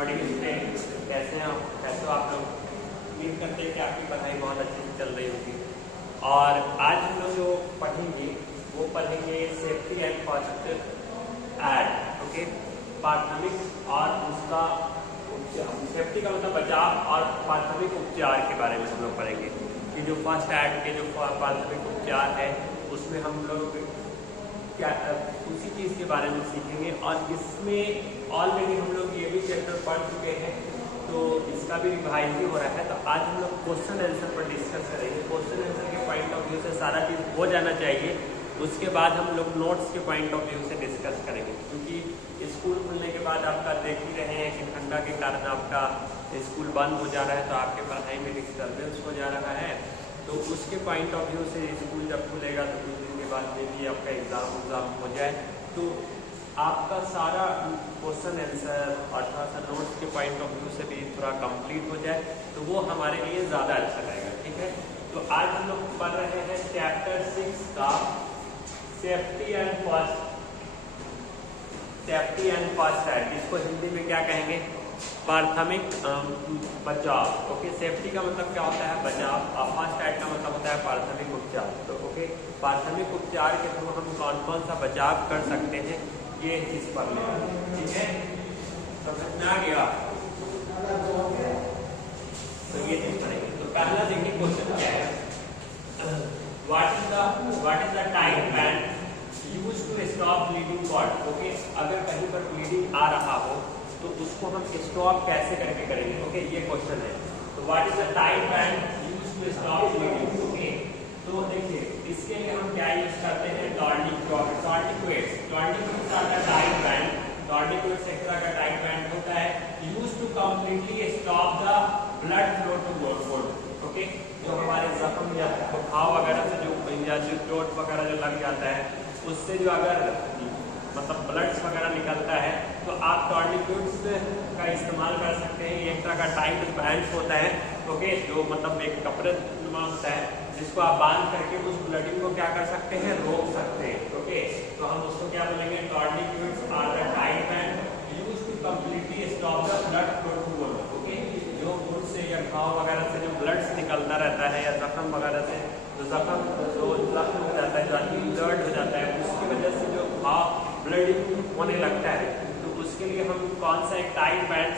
Morning student, कैसे हैं आप? कैसे हो आप लोग? उम्मीद करते हैं कि आपकी पढ़ाई बहुत अच्छे से चल रही होगी। और आज हम लोग जो पढ़ेंगे वो पढ़ेंगे safety and first aid, okay. प्राथमिक और उसका सेफ्टी का मतलब बचाव और प्राथमिक उपचार के बारे में हम लोग पढ़ेंगे कि जो फर्स्ट एड के जो प्राथमिक उपचार है उसमें हम लोग क्या उसी चीज़ के बारे में सीखेंगे। और इसमें ऑलरेडी हम लोग ये भी चैप्टर पढ़ चुके हैं तो इसका भी रिवाइज भी हो रहा है। तो आज हम लोग क्वेश्चन आंसर पर डिस्कस करेंगे। क्वेश्चन आंसर के पॉइंट ऑफ व्यू से सारा चीज़ हो जाना चाहिए, उसके बाद हम लोग नोट्स के पॉइंट ऑफ व्यू से डिस्कस करेंगे। क्योंकि स्कूल खुलने के बाद आपका देख ही रहे हैं कि ठंडा के कारण आपका स्कूल बंद हो जा रहा है तो आपके पढ़ाई में डिस्टर्बेंस हो जा रहा है। तो उसके पॉइंट ऑफ व्यू से स्कूल जब खुलेगा तो कुछ दिन के बाद में भी आपका एग्ज़ाम हो जाए तो आपका सारा क्वेश्चन आंसर और थोड़ा सा नोट्स के पॉइंट ऑफ व्यू से भी थोड़ा कंप्लीट हो जाए तो वो हमारे लिए ज़्यादा अच्छा रहेगा, ठीक है। तो आज हम लोग पढ़ रहे हैं चैप्टर 6 का सेफ्टी एंड फर्स्ट एड। इसको हिंदी में क्या कहेंगे? प्राथमिक बचाव, ओके। सेफ्टी का मतलब क्या होता है? बचाव। और फर्स्ट एड का मतलब होता है प्राथमिक उपचार। तो ओके, प्राथमिक उपचार के थ्रू हम कौन कौन सा बचाव कर सकते हैं ये चीज पढ़ लेंगे, ठीक है। समझ में आ गया? तो ये चीज पढ़ेंगे। तो पहला देखिए क्वेश्चन क्या है, what is the time band used to stop bleeding cord. Okay, अगर कहीं पर ब्लीडिंग आ रहा हो तो उसको हम स्टॉप कैसे करके करेंगे? ओके, ये क्वेश्चन है। तो what is the time band used to stop bleeding. Okay, तो देखिए इसके लिए हम क्या यूज करते हैं? टॉर्निक्वेट्स का टाइम बैंड, टॉर्निक्वेट्स एक्स्ट्रा का टाइम बैंड होता है used to completely stop the blood flow to bone. Okay, जो हमारे जख्म या घाव वगैरह से जो चोट वगैरह जो लग जाता है उससे जो अगर मतलब ब्लड्स वगैरह निकलता है तो आप टॉर्निक्वेट्स का इस्तेमाल कर सकते हैं। ये एक तरह का टाइम बैंड होता है, ओके, जो मतलब एक कपड़े होता है जिसको आप बांध करके उस ब्लडिंग को क्या कर सकते हैं? रोक सकते हैं, ओके। तो हम उसको क्या बोलेंगे? Tourniquets are the time band used to completely stop the blood flow to bone. Okay, जो वुंड से या घाव वगैरह से जो ब्लड्स निकलता रहता है या जख्म वगैरह से जो जख्म हो जाता है, जो आदमी ब्लड हो जाता है, उसकी वजह से जो घाव ब्लडिंग होने लगता है तो उसके लिए हम कौन सा एक टाइम बैंड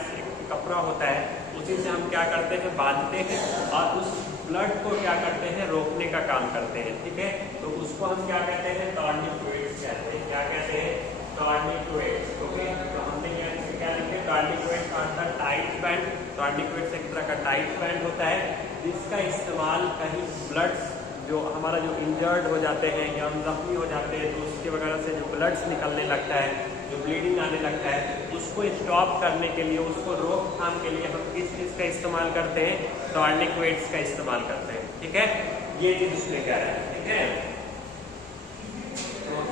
कपड़ा होता है उसी से हम क्या करते हैं? बांधते हैं और उस ब्लड को क्या करते हैं? रोकने का काम करते हैं, ठीक है। तो उसको हम क्या कहते हैं? टॉर्निक्वेट्स कहते हैं। क्या कहते हैं? टॉर्निक्वेट्स, ओके। तो हमने यहाँ क्या लिखे? टॉर्निक्वेट्स आर द टाइट बैंड। टॉर्निक्वेट्स एक तरह का टाइट बैंड होता है जिसका इस्तेमाल कहीं ब्लड्स जो हमारा जो इंजर्ड हो जाते हैं या हम जख्मी हो जाते हैं तो उसके वगैरह से जो ब्लड्स निकलने लगता है, जो ब्लीडिंग आने लगता है, उसको स्टॉप करने के लिए, उसको रोकथाम के लिए हम किस चीज़ का इस्तेमाल करते हैं? टॉर्निक्वेट्स का इस्तेमाल करते हैं, ठीक है। ये चीज़ उसमें क्या है, ठीक है।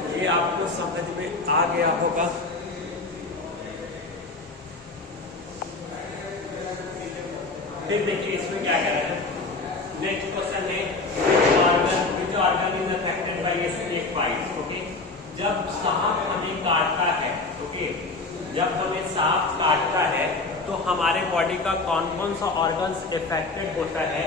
तो ये आपको समझ में आ गया होगा। फिर देखिए इसमें क्या कह रहे हैं। नेक्स्ट क्वेश्चन है which organ is affected by a snake bite। Okay, जब सांप हमें काटता है, ओके, जब हमें सांप काटता है तो हमारे बॉडी का कौन कौन सा ऑर्गन्स इफेक्टेड होता है,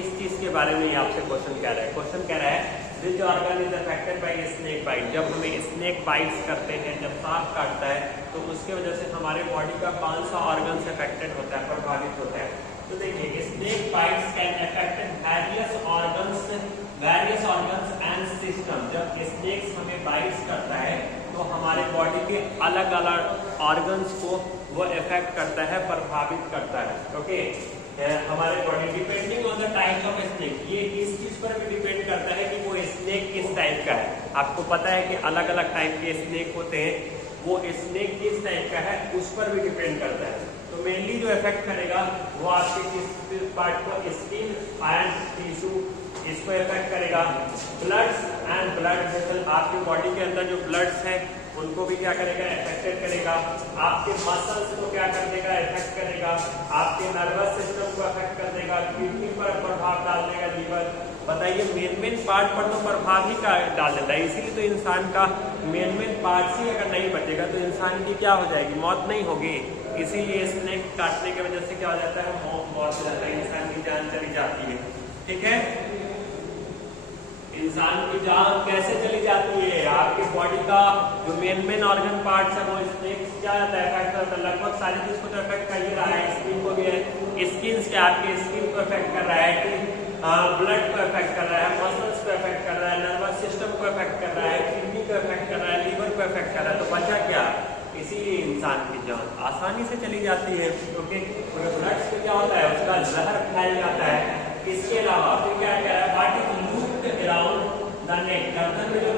इस चीज के बारे में आपसे क्वेश्चन कह रहा है। क्वेश्चन कह रहा है which organ is affected by a snake bite। जब हमें स्नेक बाइट्स करते हैं, जब सांप काटता है तो उसके वजह से हमारे बॉडी का कौन सा ऑर्गन्स इफेक्टेड होता है, प्रभावित होता है। तो देखिए snake bites can affect various organs and system. जब स्नेक्स हमें बाइट्स करता है तो हमारे बॉडी के अलग अलग ऑर्गन्स को वो इफेक्ट करता है, प्रभावित करता है, ओके। हमारे body depending on the type of snake, ये इस चीज पर भी डिपेंड करता है कि वो स्नेक किस टाइप का है। आपको पता है कि अलग अलग टाइप के स्नेक होते हैं, वो स्नेक किस टाइप का है उस पर भी डिपेंड करता है। तो मेनली जो इफेक्ट करेगा वो आपके किस पार्ट को? स्किन एंड टिश्यू, इसको इफेक्ट करेगा। ब्लड्स एंड ब्लड वेसल, आपकी बॉडी के अंदर जो ब्लड्स हैं उनको भी क्या करेगा? इफेक्टेड करेगा। आपके मसल्स को क्या कर देगा? इफेक्ट करेगा। आपके नर्वस सिस्टम को इफेक्ट कर देगा। किडनी पर प्रभाव डाल देगा, लीवर, बताइए मेन पार्ट पर तो प्रभाव ही का डाल देता है, इसीलिए तो इंसान का मेन पार्ट ही अगर नहीं बचेगा तो इंसान की क्या हो जाएगी, मौत नहीं होगी। इसीलिए स्नेक काटने की वजह से क्या हो जाता है, मौत हो जाता है, इंसान की जान चली जाती है। ठीक है, इंसान की जान कैसे चली जाती है, आपकी बॉडी का जो मेन ऑर्गन पार्ट्स है वो स्नेक क्या जाता है, इफेक्ट करता है। लगभग सारी चीज को तो इफेक्ट कर ही रहा है, स्किन को भी है, स्किन से आपके स्किन को इफेक्ट कर रहा है, ब्लड को इफेक्ट कर रहा है, मसल्स को इफेक्ट कर रहा है, नर्वस सिस्टम को इफेक्ट कर रहा है, किडनी को इफेक्ट कर रहा है, लीवर को इफेक्ट कर रहा है। तो बचा क्या, इसीलिए इंसान की जान आसानी से चली जाती है। ओके, ब्लड से क्या होता है, उसका जहर फैल जाता है। इसके अलावा फिर क्या कह रहा है, what is looped around the neck, गर्दन में जो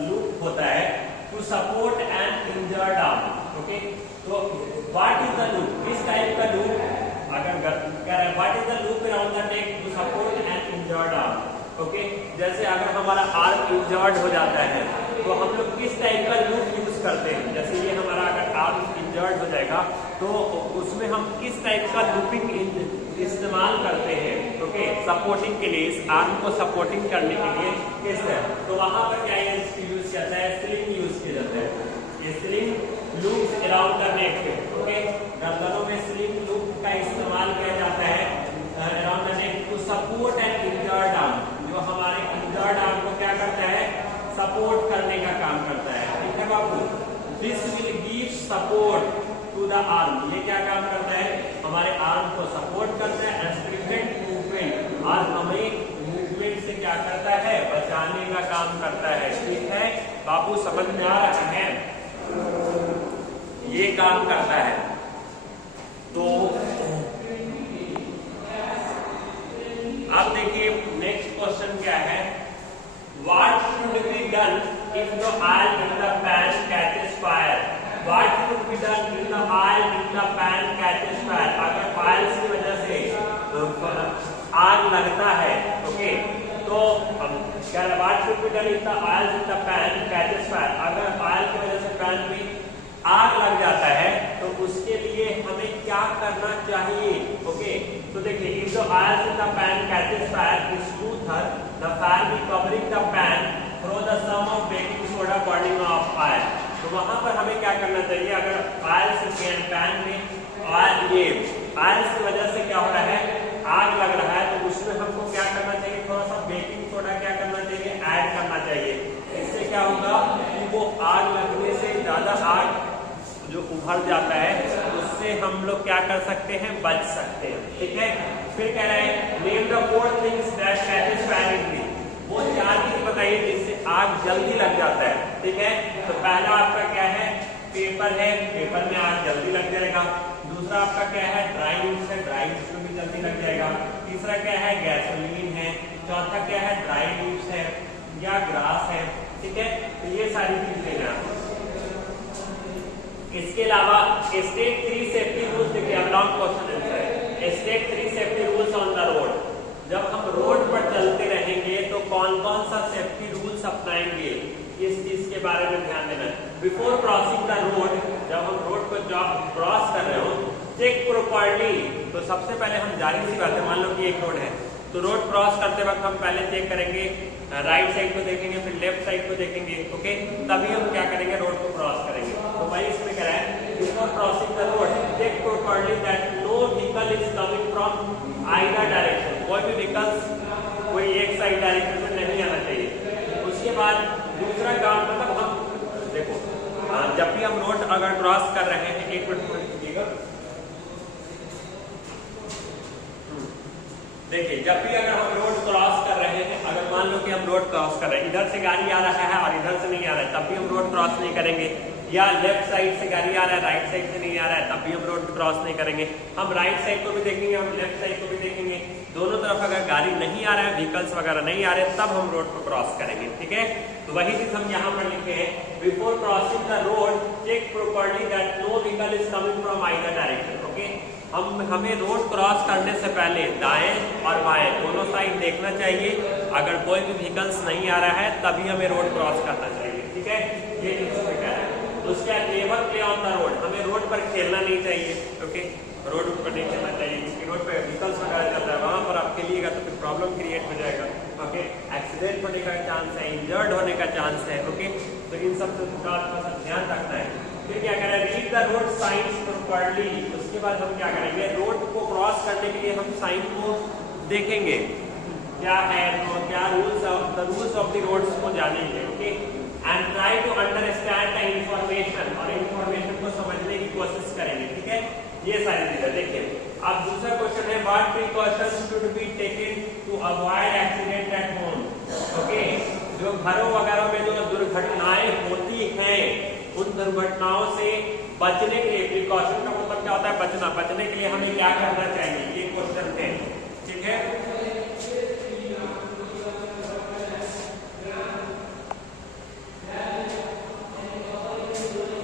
लूप होता है to support an injured arm. Okay, तो व्हाट इज द लूप, किस टाइप का लूप, अगर कह रहा है what is the loop around the neck to support an injured arm. Okay, जैसे अगर हमारा आर्म इंजर्ड हो जाता है तो हम लोग किस टाइप का लूप यूज करते हैं, जैसे ये हमारा अगर आर्म इंजर्ड हो जाएगा तो उसमें हम किस टाइप का लूपिंग इस्तेमाल करते हैं। ओके, सपोर्टिंग के लिए, इस आर्म को सपोर्टिंग करने के लिए किस है, तो वहां पर क्या यूज किया जाता है, स्लिंग यूज किया जाता है। Sling loop around the neck. Okay, गर्दनों में स्लिंग लूप का इस्तेमाल किया जाता है around the neck to support an injured arm, जो हमारे इंजर्ड आर्म को क्या करता है, सपोर्ट करने का काम करता है। ठीक है बाबू, this will give support to the arm, ये क्या काम करता है, हमारे आर्म को सपोर्ट करता है एंड प्रिवेंट मूवमेंट, और हमें मूवमेंट से क्या करता है, बचाने का काम करता है। ठीक है बाबू, समझ में आ रहा है, ये काम करता है। तो अब देखिए नेक्स्ट क्वेश्चन क्या है, what should be done if the oil in the pan catches fire. What should be done if the oil in the pan catches fire, अगर ऑयल की वजह से आग लगता है। ओके, तो क्या है, what should be done if the oil in the pan catches fire, अगर ऑयल की वजह से पैन में आग लग जाता है तो उसके लिए हमें क्या करना चाहिए। ओके, तो देखिए if the oil in the pan catches fire is smother the fire be covering the pan throw the some of baking soda burning of oil. तो वहां पर हमें क्या करना चाहिए, अगर ऑयल से पैन में ऑयल की वजह से क्या हो रहा है, आग लग रहा है, तो उसमें हमको क्या करना चाहिए, थोड़ा सा बेकिंग सोडा क्या करना चाहिए, ऐड करना चाहिए। इससे क्या होगा कि वो आग लगने से ज्यादा आग जो उभर जाता है उससे हम लोग क्या कर सकते हैं, बच सकते हैं। ठीक है, फिर कह रहे हैं name the 4 things that catches fire easily, वो 4 चीज बताइए जिससे आग जल्दी लग जाता है। ठीक है, तो पहला आपका क्या है, पेपर है, पेपर में आग जल्दी लग जाएगा। दूसरा आपका क्या है, ड्राई लीव्स है, ड्राई लीव्स में भी जल्दी लग जाएगा। तीसरा क्या है, गैसोलीन है। चौथा क्या है, ड्राई लीव्स है या ग्रास है। ठीक है, तो ये सारी चीजें हैं। इसके अलावा स्टेट 3 सेफ्टी रूल्स, देखिए अब लॉन्ग क्वेश्चन है, state 3 safety rules on the road. जब हम रोड पर चलते रहेंगे तो कौन कौन सा सेफ्टी रूल्स अपनाएंगे, इस चीज के बारे में ध्यान देना है। बिफोर क्रॉसिंग द रोड, जब हम रोड को क्रॉस कर रहे हो, चेक प्रॉपर्ली, तो सबसे पहले हम जारी सी बात है, मान लो कि एक रोड है तो रोड क्रॉस करते वक्त हम पहले चेक करेंगे, राइट साइड को देखेंगे, फिर लेफ्ट साइड को देखेंगे। ओके, तभी हम क्या करेंगे, रोड को क्रॉस करेंगे। तो भाई इसमें क्या है, before crossing the road check properly that no vehicle is coming from either direction, कोई भी व्हीकल कोई एक साइड डायरेक्शन में नहीं आना चाहिए। उसके बाद दूसरा काम, मतलब हम देखो जब भी हम रोड अगर क्रॉस कर रहे हैं, एक मिनट कीजिएगा, देखिए जब भी अगर हम रोड क्रॉस कर रहे हैं, अगर मान लो कि हम रोड क्रॉस कर रहे हैं, इधर से गाड़ी आ रहा है और इधर से नहीं आ रहा है, तब भी हम रोड क्रॉस नहीं करेंगे। या लेफ्ट साइड से गाड़ी आ रहा है, राइट साइड से नहीं आ रहा है, तब भी हम रोड क्रॉस नहीं करेंगे। हम राइट साइड को भी देखेंगे, हम लेफ्ट साइड को भी देखेंगे, दोनों तरफ अगर गाड़ी नहीं आ रहा है, व्हीकल्स वगैरह नहीं आ रहे, तब हम रोड को क्रॉस करेंगे। ठीक है, तो वही चीज हम यहाँ पर लिखे हैं, before crossing the road check properly that no vehicle is coming from either direction. Okay, हमें रोड क्रॉस करने से पहले दाएं और बाएं दोनों साइड देखना चाहिए। अगर कोई भी व्हीकल्स नहीं आ रहा है तभी हमें रोड क्रॉस करना चाहिए। ठीक है, ये इसमें क्या है। उसके बाद never play on the road, हमें रोड पर खेलना नहीं चाहिए। ओके, रोड पर नहीं चलना चाहिए, क्योंकि रोड पे व्हीकल्स वगैरह चल रहा है, वहाँ पर आप खेलिएगा तो फिर प्रॉब्लम क्रिएट हो जाएगा। ओके, एक्सीडेंट होने का चांस है, इंजर्ड होने का चांस है। ओके, तो इन सब का थोड़ा सा ध्यान रखना है। फिर क्या करें, read the road science properly. उसके बाद हम क्या करेंगे, रोड को क्रॉस करने के लिए हम साइन को देखेंगे क्या है, तो क्या रूल्स ऑफ द रोड्स को जानेंगे। Okay, and try to understand the information, और इंफॉर्मेशन को समझने की कोशिश करेंगे। ठीक है, ये सारी चीजें देखिए। अब दूसरा क्वेश्चन है, what precautions should be taken to avoid accident at home. Okay, जो घरों वगैरह में जो दुर्घटनाएं होती हैं, उन दुर्घटनाओं से बचने के लिए, प्रिकॉशन का मतलब क्या होता है, बचना, बचने के लिए हमें क्या करना चाहिए, ये क्वेश्चन है। ठीक है,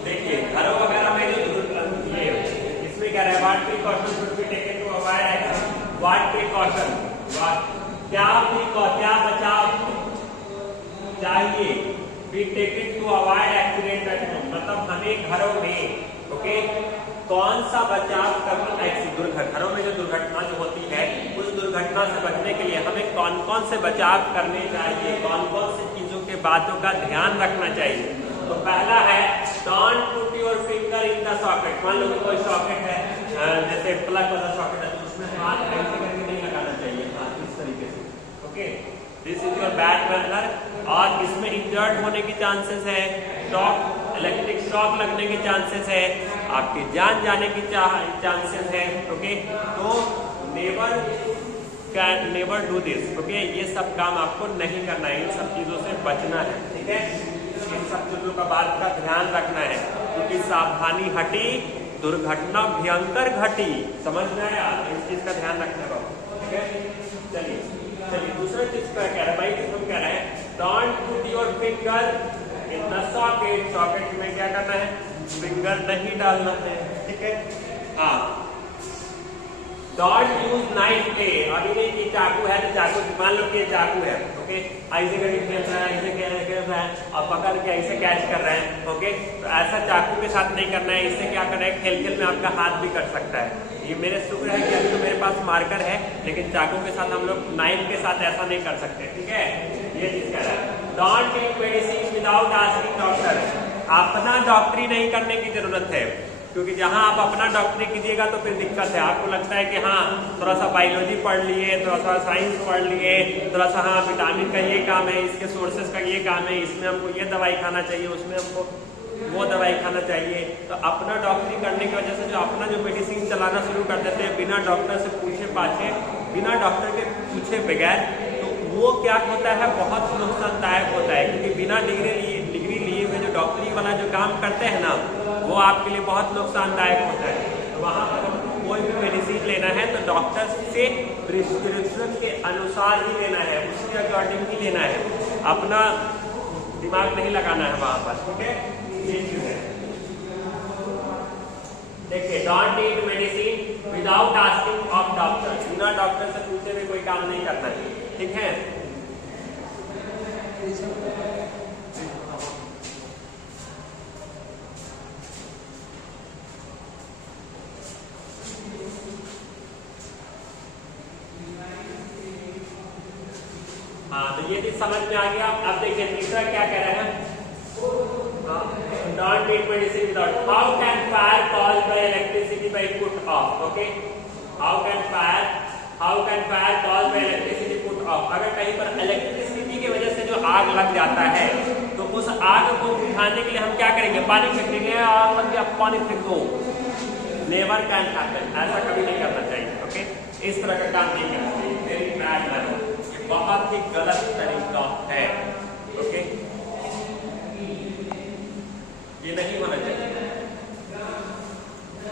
देखिए घरों वगैरह में जो ये इसमें क्या है, what precaution should be taken to avoid accident, what precaution, क्या बचाव चाहिए, be taken to avoid accident at home, मतलब हमें घरों में, ओके, कौन सा बचाव करना, घरों में जो दुर्घटना जो होती है, उस दुर्घटना से बचने के लिए हमें कौन कौन से बचाव करने चाहिए, कौन कौन सी चीजों के बातों का ध्यान रखना चाहिए। तो पहला है, don't put your finger in the socket. मान लो कि कोई सॉकेट है, जैसे प्लग वाला सॉकेट है, तो उसमें हाथ ऐसे करके नहीं लगाना चाहिए, हाथ इस तरीके से। Okay, this is your bad manner. और इसमें इंजर्ड होने की चांसेस है, शॉक, इलेक्ट्रिक शॉक लगने के चांसेस है, आपकी जान जाने की चांसेस है। ओके, तो नेवर डू दिस। ओके, ये सब काम आपको नहीं करना है, इन सब चीजों से बचना है। ठीक है, इन सब चीजों का बात का ध्यान रखना है, क्योंकि सावधानी हटी दुर्घटना भयंकर घटी। समझ में आया, इस चीज का ध्यान रखना होगा। ठीक है, चलिए दूसरा चीज क्या कह रहा है भाई, हम कह रहे हैं don't put your finger in the socket. Socket में क्या करना है, फिंगर नहीं डालना है। ठीक है, हाँ, डोंट यूज नाइफ पे। अभी नहीं कि चाकू है तो चाकू, मान लो कि चाकू है, ओके, ऐसे करके खेल रहा है, ऐसे खेल रहा है और पकड़ के ऐसे कैच कर रहे हैं। ओके, तो ऐसा चाकू के साथ नहीं करना है। इससे क्या करना है, खेल खेल में आपका हाथ भी कट सकता है। ये मेरे शुक्र है कि अभी तो मेरे पास मार्कर है, लेकिन चाकू के साथ हम लोग नाइफ के साथ ऐसा नहीं कर सकते। ठीक है, ये चीज कह रहा है। Don't take medicine without asking doctor. अपना डॉक्टरी नहीं करने की जरूरत है, क्योंकि जहां आप अपना डॉक्टरी कीजिएगा तो फिर दिक्कत है। आपको लगता है कि हाँ थोड़ा सा बायोलॉजी पढ़ लिए, थोड़ा सा साइंस पढ़ लिए, थोड़ा सा हाँ विटामिन का ये काम है, इसके सोर्सेज का ये काम है, इसमें हमको ये दवाई खाना चाहिए, उसमें हमको वो दवाई खाना चाहिए। तो अपना डॉक्टरी करने की वजह से जो अपना जो मेडिसिन चलाना शुरू कर देते हैं बिना डॉक्टर से पूछे पाछे, बिना डॉक्टर के पूछे बगैर, तो वो क्या होता है, बहुत नुकसानदायक होता है। क्योंकि बिना डिग्री लिए हुए जो डॉक्टरी वाला जो काम करते हैं ना, वो आपके लिए बहुत नुकसानदायक होता है। तो वहाँ पर हमको कोई भी मेडिसिन लेना है तो डॉक्टर से प्रिस्क्रिप्शन के अनुसार ही लेना है, उसके अकॉर्डिंग ही लेना है, अपना दिमाग नहीं लगाना है वहाँ पर। ठीक है, ये चीज है। देखिए, don't take medicine without asking of doctor. बिना डॉक्टर से पूछे हुए कोई काम नहीं करना है। ठीक है, हाँ, तो ये चीज समझ में आ गया। अब देखिए तीसरा क्या कह रहे हैं, don't take medicine without. How can fire cause by electricity by put off. Okay, how can fire cause by electricity put off. अगर कहीं पर इलेक्ट्रिसिटी की वजह से जो आग लग जाता है, तो उस आग को बुझाने के लिए हम क्या करेंगे, पानी फेंक देंगे, आग लग गया पानी फेंक दो। नेवर कैन हैपन, ऐसा कभी नहीं करना चाहिए। ओके, इस तरह का काम नहीं करना चाहिए, वेरी बैड मैनर, बहुत ही गलत तरीका है। ओके, ये नहीं होना चाहिए।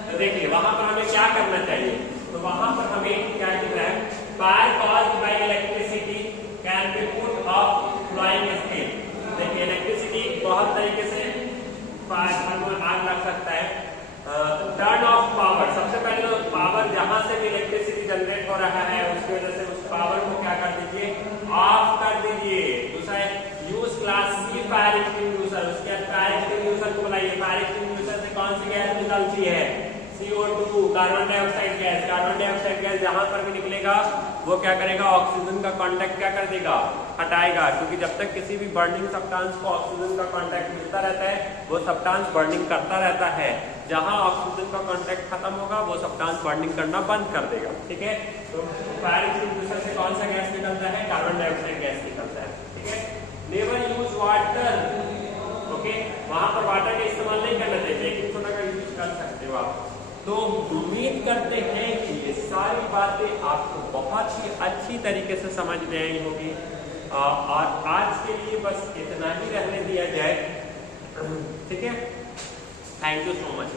तो देखिए वहां पर हमें क्या करना चाहिए, तो वहां पर हमें क्या लिख रहा है, fire caused by electricity can be put off flying scale. देखिए इलेक्ट्रिसिटी बहुत तरीके से फायर में आग लग सकता है। टर्न ऑफ पावर, सबसे पहले तो पावर जहां से भी इलेक्ट्रिसिटी जनरेट हो रहा है उसकी वजह से उस पावर को क्या कर दीजिए, ऑफ कर दीजिए। दूसरा है use class C fire extinguisher. उसके बाद फायर एक्सटिंग्विशर को बुलाइए। फायर एक्सटिंग्विशर से कौन सी गैस निकलती है, CO2 CO2 carbon dioxide gas, carbon dioxide gas जहां पर भी निकलेगा वो क्या करेगा, ऑक्सीजन का कांटेक्ट क्या कर देगा, हटाएगा, क्योंकि जब तक किसी भी बर्निंग सब्सटेंस को ऑक्सीजन का कांटेक्ट मिलता रहता है वो सब्सटेंस बर्निंग करता रहता है। जहां ऑक्सीजन का कांटेक्ट खत्म होगा वो सब्सटेंस बर्निंग करना बंद कर देगा। ठीक है, तो फायर एक्सटिंग्विशर से कौन सा गैस निकलता है, कार्बन डाइऑक्साइड गैस निकलता है। ठीक है, नेवर यूज वाटर, ओके, वहां पर वाटर का इस्तेमाल नहीं करना चाहिए, बेकिंग सोडा का यूज कर सकते हो आप। तो उम्मीद करते हैं कि ये सारी बातें आपको बहुत ही अच्छी तरीके से समझ में आई होगी, और आज के लिए बस इतना ही रहने दिया जाए। ठीक है, थैंक यू सो मच।